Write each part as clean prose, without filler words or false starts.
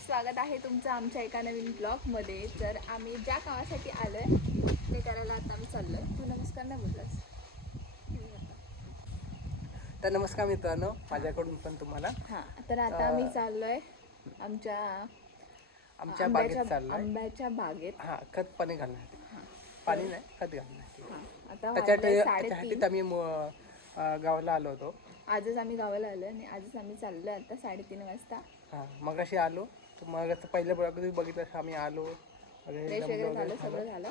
स्वागत आहे तुमचं आमच्या एका नवीन ब्लॉगमध्ये. तर आम्ही ज्या कामासाठी आलोय ते करायला आता आम्ही चाललोय. तू नमस्कार नाही बोललास. तर नमस्कार मित्रांनो, माझ्याकडून पण तुम्हाला. हां, तर आता आम्ही चाललोय आमच्या बागेत चाललोय. आंब्याच्या बागेत. हां, खत पाणी घालणार. पाणी नाही, खत घालणार. आता त्याच्यासाठी आम्ही गावाला आलो होतो. आजच आम्ही गावाला आलोय आणि आजच आम्ही चाललोय आता 3:30 वाजता. हां, मग अशी आलो तर मग पहिल्या ब्लॉगमध्ये बघितलं आम्ही आलो फ्रेश वगैरे झालं, सगळं झालं.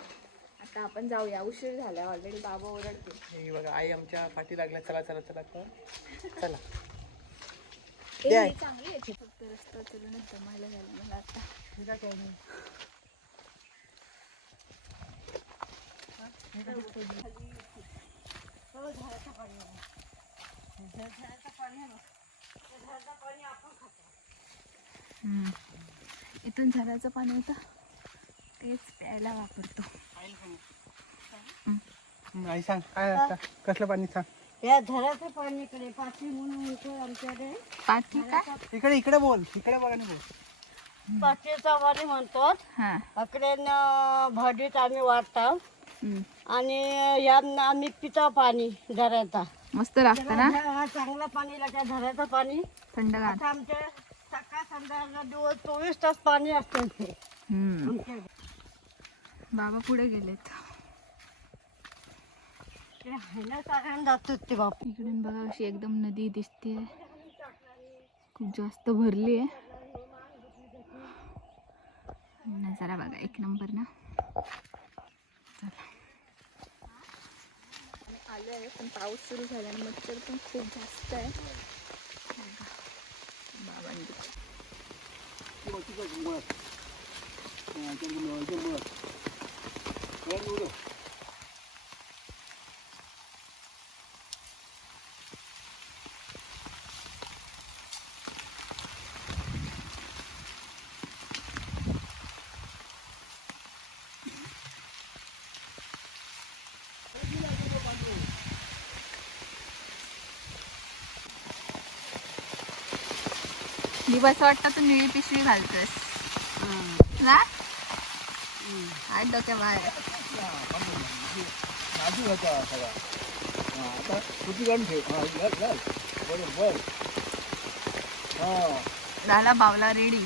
आता आपण जाऊया, उशीर झाला ऑलरेडी. बाबा ओरडते. हे बघा, आई आमच्या पाठी लागल्या, चला चला चला चला. चांगली आहे फक्त रस्ता चलूनच जमायला झालं मला आता. इथून झऱ्याचं पाणी होतं तेच प्यायला वापरतो. आई सांग काय आता कसलं पाणी सांग. या झऱ्याचं पाणी इकडे पाठी म्हणून म्हणतो आमच्याकडे. पाठी काय? इकडे बोल, इकडे बघा ना बोल. पाठीचा पाणी म्हणतो. हां. इकडे भाजीत आम्ही वाटतो आणि यात आम्ही पितो पाणी झऱ्याचा. मस्त लागतं ना, हा चांगला पाणी लागतं झऱ्याचं पाणी. थंडगार. आता आमच्या सकाळ संध्याकाळ दिवस 24 तास पाणी असतं इथे आमच्याकडे. बाबा पुढे गेलेत. ते हायना सगळ्यांना जातात ते बाप. इकडून बघा अशी एकदम नदी दिसते, खूप जास्त भरली आहे. नजारा बघा एक नंबर ना. चला आलो आहे, पण पाऊस सुरू झाला आणि मच्छर पण खूप जास्त आहे. बाबांची दिवस वाटतं तू निळी पिशवी घालतोस ना. काय डोक्या बाहेर. झाला बावला रेडी.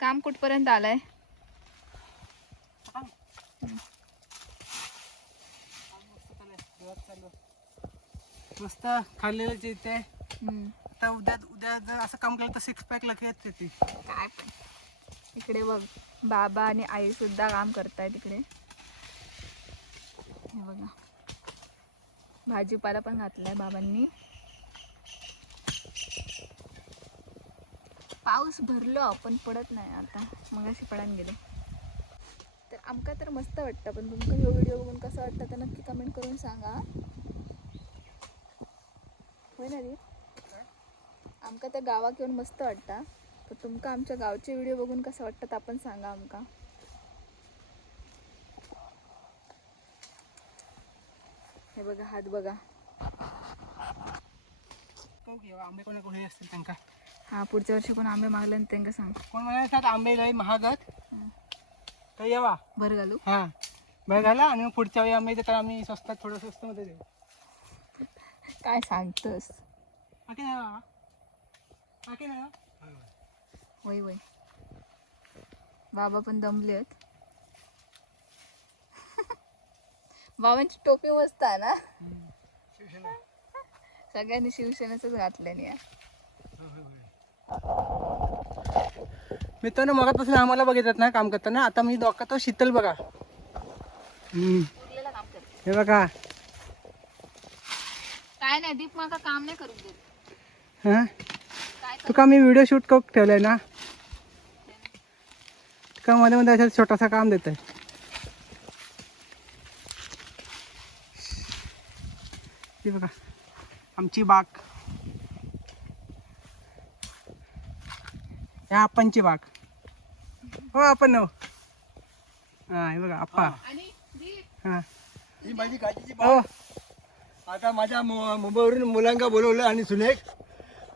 काम कुठपर्यंत आलंय? मस्त खाल्लेलं इथे. आता उद्या जर असं काम केलं तर 6 पॅक लगेच येते. काय पण इकडे बघ, बाबा आणि आई सुद्धा काम करतायत इकडे. हे बघा, भाजीपाला पण घातलाय बाबांनी. पाऊस भरलो पण पडत नाही आता, मगाशी पडान गेले. तर आमका तर मस्त वाटतं, पण तुमका ह्यो व्हिडिओ बघून कसं वाटतं तर नक्की कमेंट करून सांगा. होय ना रे, आमका त्या गावाक येऊन मस्त वाटतं, तर तुमका आमच्या गावचे व्हिडिओ बघून कसं वाटतं आपण सांगा आमका. हे बघा, हात बघा. आंबे कोणाकडे हे असतील त्यांना. हा, पुढच्या वर्षी कोण आंबे मागले त्यांना सांग. कोण म्हणाले आंबे लय महागत तर येवा बरं घालू. हां, बरं घाला आणि मग पुढच्या वेळी आंबे तर आम्ही स्वस्तात, थोडं स्वस्तमध्ये देऊ. काय सांगतोस. बाकी नाही बाबा, बाकी नाही. वय वय, बाबा पण दमले आहेत. बाबांची टोपी मस्त आहे ना. सगळ्यांनी शिवसेनेच घातल्याने या. मित्रांनो, मगापासून आम्हाला बघितलं ना काम करताना. आता मी डोका शीतल बघा. काम करते. हे बघा, काय नाही, दीप मला काम नाही करू देत. हां, तुका मी व्हिडिओ शूट करून ठेवलाय ना, तुका मध्ये मध्ये असं छोटासा काम देत आहे. हे बघा आमची बाग, ह्या आपणची बाग. हो आपण. हां, हे बघा आप्पा. आणि दीप हां, ही माझी काजीची हो बाग. आता माझ्या मुंबईवरून मुलांका बोलवलं आणि सुनेक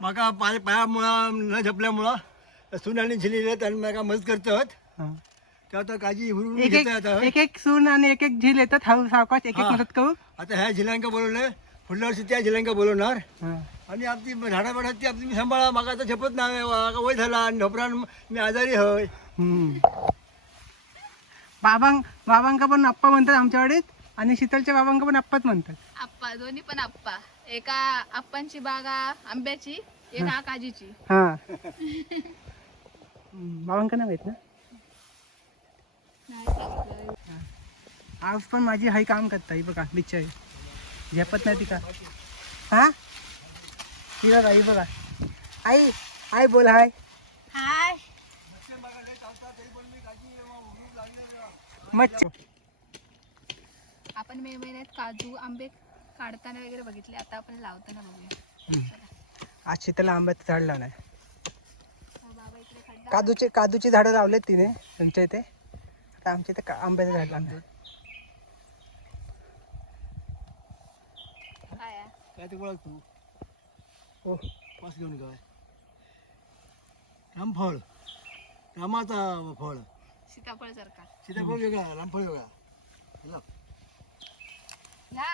माका पाया मुळा न झपल्यामुळं सून आणि झिलेले आणि माका मदत करतात. हा. त्या आता काजी हुरून एक घेत एक आता. एक एक सून आणि एक एक झील येतात हळू सावकाश एक एक हा. मदत करू. आता ह्या झिल्यांका बोलवलं, पुढल्या वर्षी त्या झिल्यांका बोलवणार हा. आणि आपली झाडापाडात ती आपली मी सांभाळा. माका आता झपत नाही, वय झाला आणि ढोपरान मी आजारी होय. बाबांका पण आप्पा म्हणतात आमच्याकडे आणि शीतलच्या बाबांका पण आप्पाच म्हणतात. आप्पा दोन्ही पण आप्पा. एका आप्पांची बाग आंब्याची, एका काजीची. हा बाबांका नाही माहित ना. नाही सांगितलं. आज पण माझी हाई काम करता ही बघा बिचारी झेपत नाही ती का. हा ही बघा आई आई बोल हाय. हाय. मच्छी आपण मे महिन्यात काजू आंबे काढताना वगैरे बघितले, आता आपण लावताना बघूया. आज शीतला आंब्याचं झाड लावणार. बाबा इकडे खड्डा. काजूची झाडं लावलेत तिने तुमच्या इथे. आता आमच्या इथे आंब्याचं झाड लावणार. काय आहे? काय ते बोला तू हो पास घेऊन काय रामफळ, रामाचा फळ. सीताफळ सारखा. सीताफळ वेगळा, रामफळ वेगळा. ह्या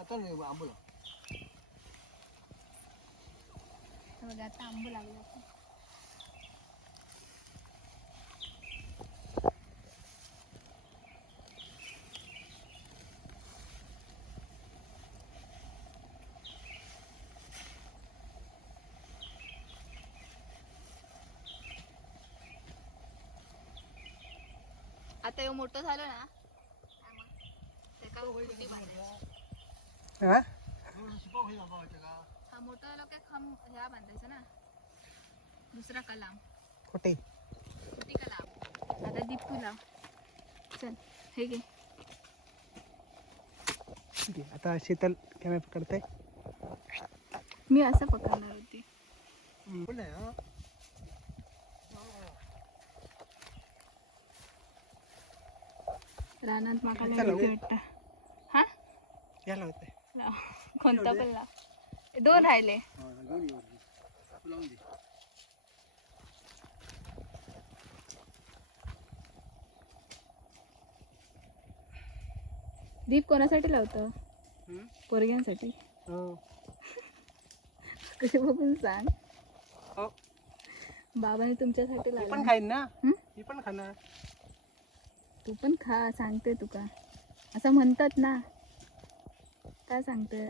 आता नाही आंबोला. बघा आता आंबू लागला. आता हे मोठं झालं ना, ते का खुटी बांधायची. हा हा मोठं झालं काय खांब ह्या बांधायचं ना, दुसरा कलाम कुठे खुटी कलाम. आता दीपू लाव. चल हे घे. आता शीतल कॅमेरा पकडते. मी असं पकडणार होती. रानात माका लय भीती वाटतं. हा याला होते लाव. कोणता पण लाव. 2 राहिले. दीप कोणासाठी लावतो? पोरग्यांसाठी. हो कसे बघून सांग. हो बाबाने तुमच्यासाठी ही पण लावलं. खाईन ना. हं? ही पण खाणार. तू पण खा, सांगते तुका असं म्हणतात ना. काय सांगते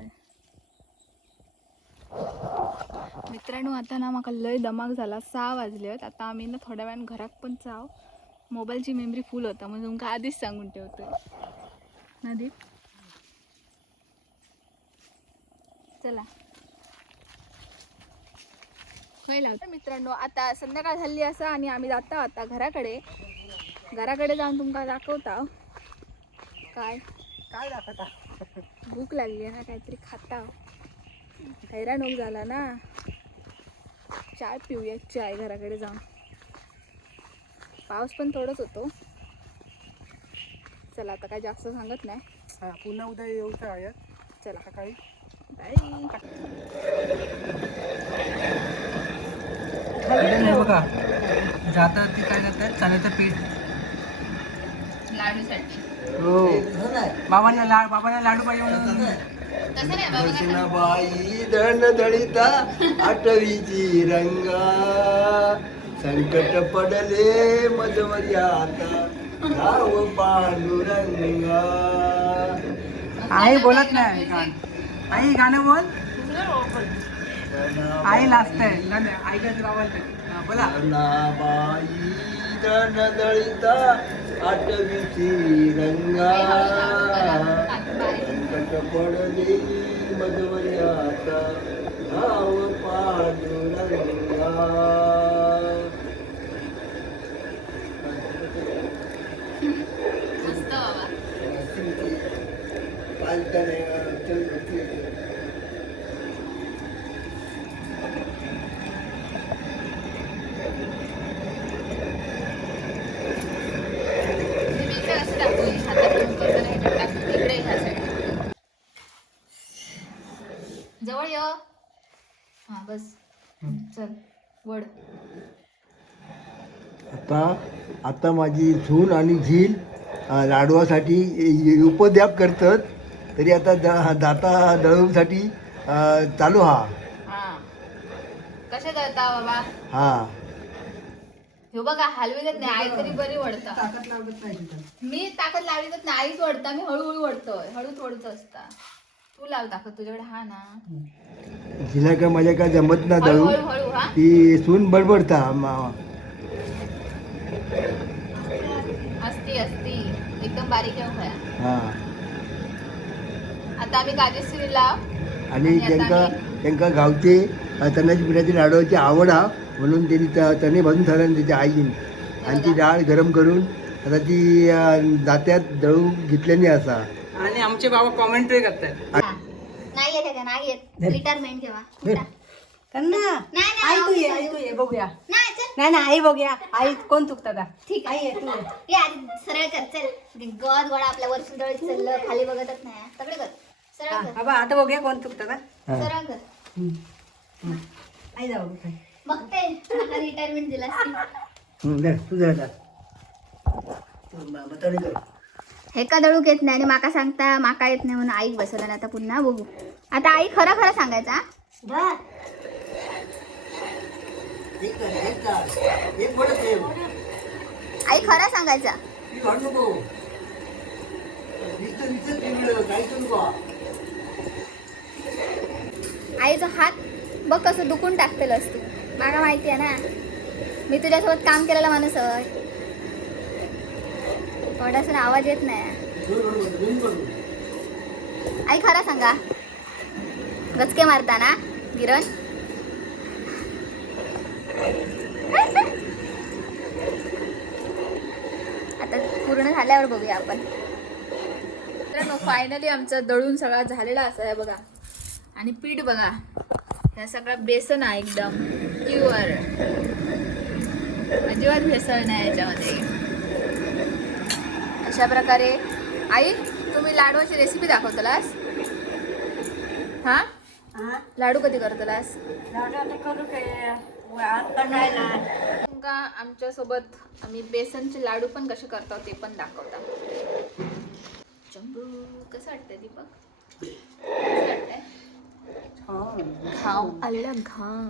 मित्रांनो. आता ना माका लय दमाक झाला. 6 वाजले आहेत. आता आम्ही ना थोड्या वेळाने घरात पण जाव. मोबाईलची मेमरी फुल होता म्हणजे तुमका आधीच सांगून ठेवतोय ना दीप. चला खय लावतो मित्रांनो. आता संध्याकाळ झाली असं आणि आम्ही जाता आता घराकडे. घराकडे जाऊन तुमका दाखवता काय काय दाखवता. भूक लागली आहे ना, काहीतरी खाता. हैराण होक झाला ना. चाय पिऊया, चाय घराकडे जाऊन. पाऊस पण थोडंच होतो. चला आता काय जास्त सांगत नाही. हा पुन्हा उद्या येऊ शकत. चला सकाळी बाय. बघा जाता ती काय करतात चालायचं पीठ. लाडूसाठी. हो बाबांना लाडू पाहिजे म्हणून. तसं नाही बाबा. दर्शनाबाई धन दळिता आठवीची रंगा, संकट पडले मजवर्याता नाव पांडुरंगा. आई बोलत नाही. आई गाणं बोल. आई लाजते गाणं ऐकायचं बाबांना. बोला. दर्शनाबाई धन दळिता आठवीची रंगा, संकट पडले मजवर्याता नाव पांडुरंगा. मस्त बाबा. असं दाखवली हातात इकडे ह्यासाठी. बस चल वड. आता माझी सून आणि झील लाडवासाठी उपद्याप करतात, तरी आता दाता दळवसाठी चालू हा. हा कशा दळता बाबा? हा ह्यो बघा हलवीत नाही, आई तरी बरी वडता. ताकद लावत नाही तिथं. मी ताकद लावलीच नाही, आईच वडता. मी हळूहळू वडतोय, हळूच वडत असता. तू लाव ताकद, तुझ्याकडे हा ना. जिला का माझ्या का जमत ना हळू दळू, हळू हळू. हा ती सून बडबडता असती असती एकदम बारीक आहे होया. हा. आता आम्ही काजूश्री लाव. आणि त्यांका गावते चण्याची पिठाची लाडवाची आवड हा, म्हणून त्यांनी चणे भाजून झाला त्याच्या आईने, आणि ती डाळ गरम करून आता ती दात्यात दळू घेतल्याने असा. आणि आमचे बाबा कॉमेंट्री करतात. नाही येत का? नाही येत. रिटायरमेंट केव्हा? आई तू ये बघूया. नाही चल. नाही नाही आई बघूया. आई कोण चुकतात? ठीक आहे. आई ये तू ये. ये आधी सरळ कर. चल गद गोळा आपल्या वरसून डोळे चाललं, खाली बघतच नाही. सगळे कर. सरळ हा, कर. बाबा आता बघूया कोण चुकतात. सरळ कर. आई जाऊ. बघते मला रिटायरमेंट दिला हे का दळूक येत नाही आणि माका सांगता माका येत नाही म्हणून आईक बसवला. आता पुन्हा बघू. आता आई खरं खरं सांगायचा. आई खरं सांगायचा. आईचा हात बघ कसं दुखून टाकतेल असतो. मला माहिती आहे ना, मी तुझ्यासोबत काम केलेला माणूस आहे. थोडासा आवाज येत नाही. आई खरं सांगा, गचके मारता ना गिरण? आता पूर्ण झाल्यावर बघूया आपण. मित्रांनो फायनली आमचं दळून सगळा झालेला असं आहे बघा. आणि पीठ बघा, ह्या सगळा बेसन आहे एकदम प्युअर, अजिबात भेसळ नाही याच्यामध्ये. अशा प्रकारे आई तुम्ही लाडूची रेसिपी दाखवतलास? हा लाडू कधी करतलास? तुमका आमच्या सोबत आम्ही बेसनचे लाडू पण कसे करतो ते पण दाखवता. चंबू कसं वाटतंय दीपक? कसं वाटतंय? घाम आलेला घाम.